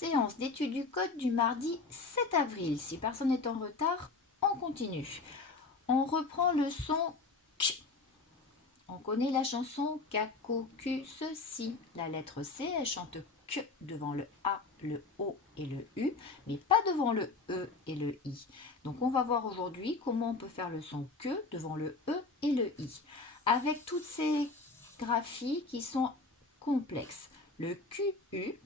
Séance d'étude du code du mardi 7 avril. Si personne n'est en retard, on continue. On reprend le son K. On connaît la chanson Kako, Q, ceci. La lettre C, elle chante K devant le A, le O et le U, mais pas devant le E et le I. Donc on va voir aujourd'hui comment on peut faire le son K devant le E et le I. Avec toutes ces graphies qui sont complexes. Le QU,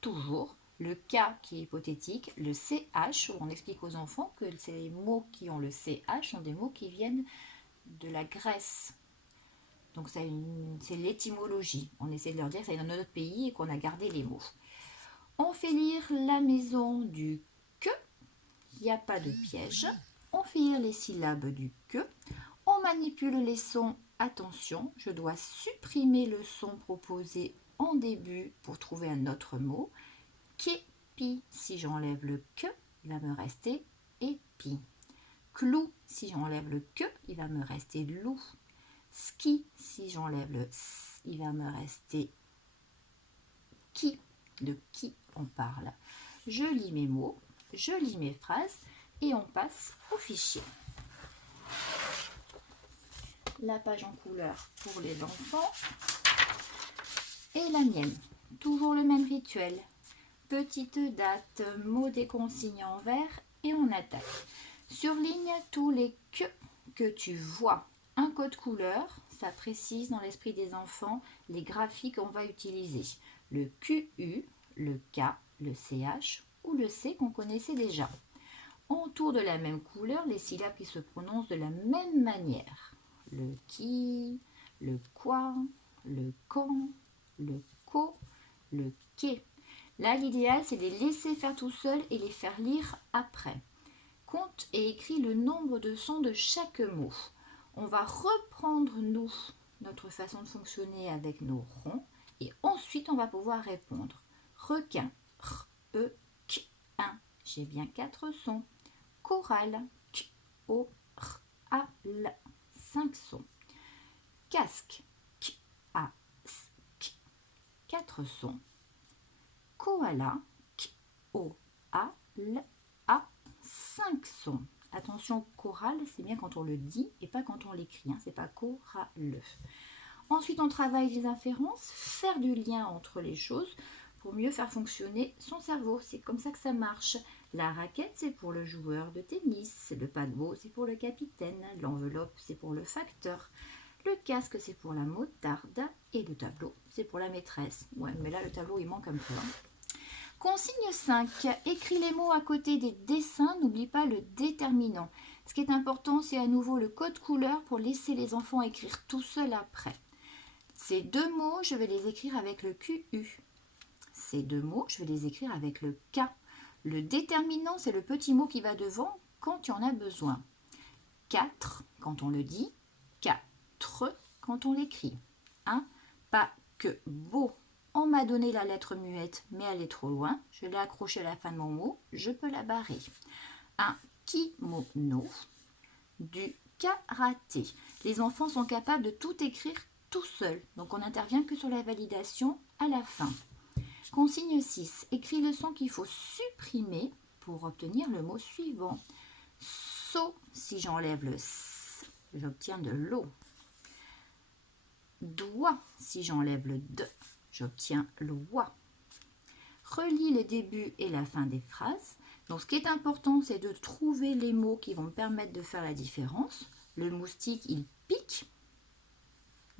toujours. Le K qui est hypothétique, le CH, où on explique aux enfants que ces mots qui ont le CH sont des mots qui viennent de la Grèce. Donc c'est l'étymologie. On essaie de leur dire que ça vient d'un autre pays et qu'on a gardé les mots. On fait lire la maison du que. Il n'y a pas de piège. On fait lire les syllabes du que. On manipule les sons. Attention, je dois supprimer le son proposé en début pour trouver un autre mot. Képi, si j'enlève le que, il va me rester épi. Clou, si j'enlève le que, il va me rester loup. Ski, si j'enlève le s, il va me rester qui. De qui on parle. Je lis mes mots, je lis mes phrases et on passe au fichier. La page en couleur pour les enfants et la mienne. Toujours le même rituel. Petite date, mot des consignes en vert et on attaque. Surligne tous les que tu vois. Un code couleur, ça précise dans l'esprit des enfants les graphies qu'on va utiliser. Le QU, le K, le CH ou le C qu'on connaissait déjà. Autour de la même couleur, les syllabes qui se prononcent de la même manière. Le qui, le quoi, le quand, le co, le quai. Là, l'idéal, c'est de les laisser faire tout seuls et les faire lire après. Compte et écris le nombre de sons de chaque mot. On va reprendre, nous, notre façon de fonctionner avec nos ronds et ensuite, on va pouvoir répondre. Requin, r, e, k, 1. J'ai bien 4 sons. Chorale, k, o, r, a, l, 5 sons. Casque, k, a, s, k, 4 sons. Koala, k, o, a, l, a, 5 sons. Attention, chorale, c'est bien quand on le dit et pas quand on l'écrit. C'est pas chorale. Ensuite, on travaille les inférences, faire du lien entre les choses pour mieux faire fonctionner son cerveau. C'est comme ça que ça marche. La raquette, c'est pour le joueur de tennis. Le paquebot, c'est pour le capitaine. L'enveloppe, c'est pour le facteur. Le casque, c'est pour la motarde. Et le tableau, c'est pour la maîtresse. Ouais, mais là, le tableau, il manque un peu. Consigne 5. Écris les mots à côté des dessins. N'oublie pas le déterminant. Ce qui est important, c'est à nouveau le code couleur pour laisser les enfants écrire tout seuls après. Ces 2 mots, je vais les écrire avec le QU. Ces 2 mots, je vais les écrire avec le K. Le déterminant, c'est le petit mot qui va devant quand il y en a besoin. 4 quand on le dit, 4 quand on l'écrit. Pas que beau. On m'a donné la lettre muette, mais elle est trop loin. Je l'ai accrochée à la fin de mon mot, je peux la barrer. Un kimono, du karaté. Les enfants sont capables de tout écrire tout seuls, donc on n'intervient que sur la validation à la fin. Consigne 6. Écris le son qu'il faut supprimer pour obtenir le mot suivant. Saut, si j'enlève le S, j'obtiens de l'eau. Doigt, si j'enlève le D, j'obtiens l'oie. Relis le début et la fin des phrases. Donc ce qui est important, c'est de trouver les mots qui vont me permettre de faire la différence. Le moustique, il pique.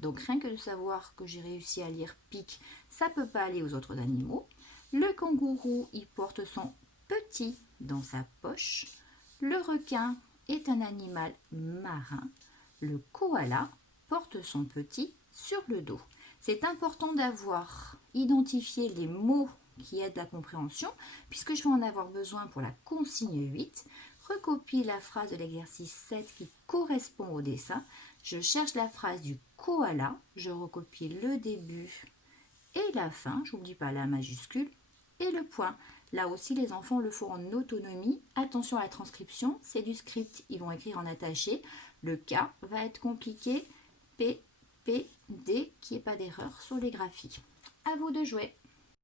Donc rien que de savoir que j'ai réussi à lire pique, ça ne peut pas aller aux autres animaux. Le kangourou, il porte son petit dans sa poche. Le requin est un animal marin. Le koala porte son petit sur le dos. C'est important d'avoir identifié les mots qui aident la compréhension, puisque je vais en avoir besoin pour la consigne 8. Recopie la phrase de l'exercice 7 qui correspond au dessin. Je cherche la phrase du koala, je recopie le début et la fin, j'oublie pas la majuscule, et le point. Là aussi, les enfants le font en autonomie. Attention à la transcription, c'est du script, ils vont écrire en attaché. Le K va être compliqué, P, P, D, qu'il n'y ait pas d'erreur sur les graphies. À vous de jouer.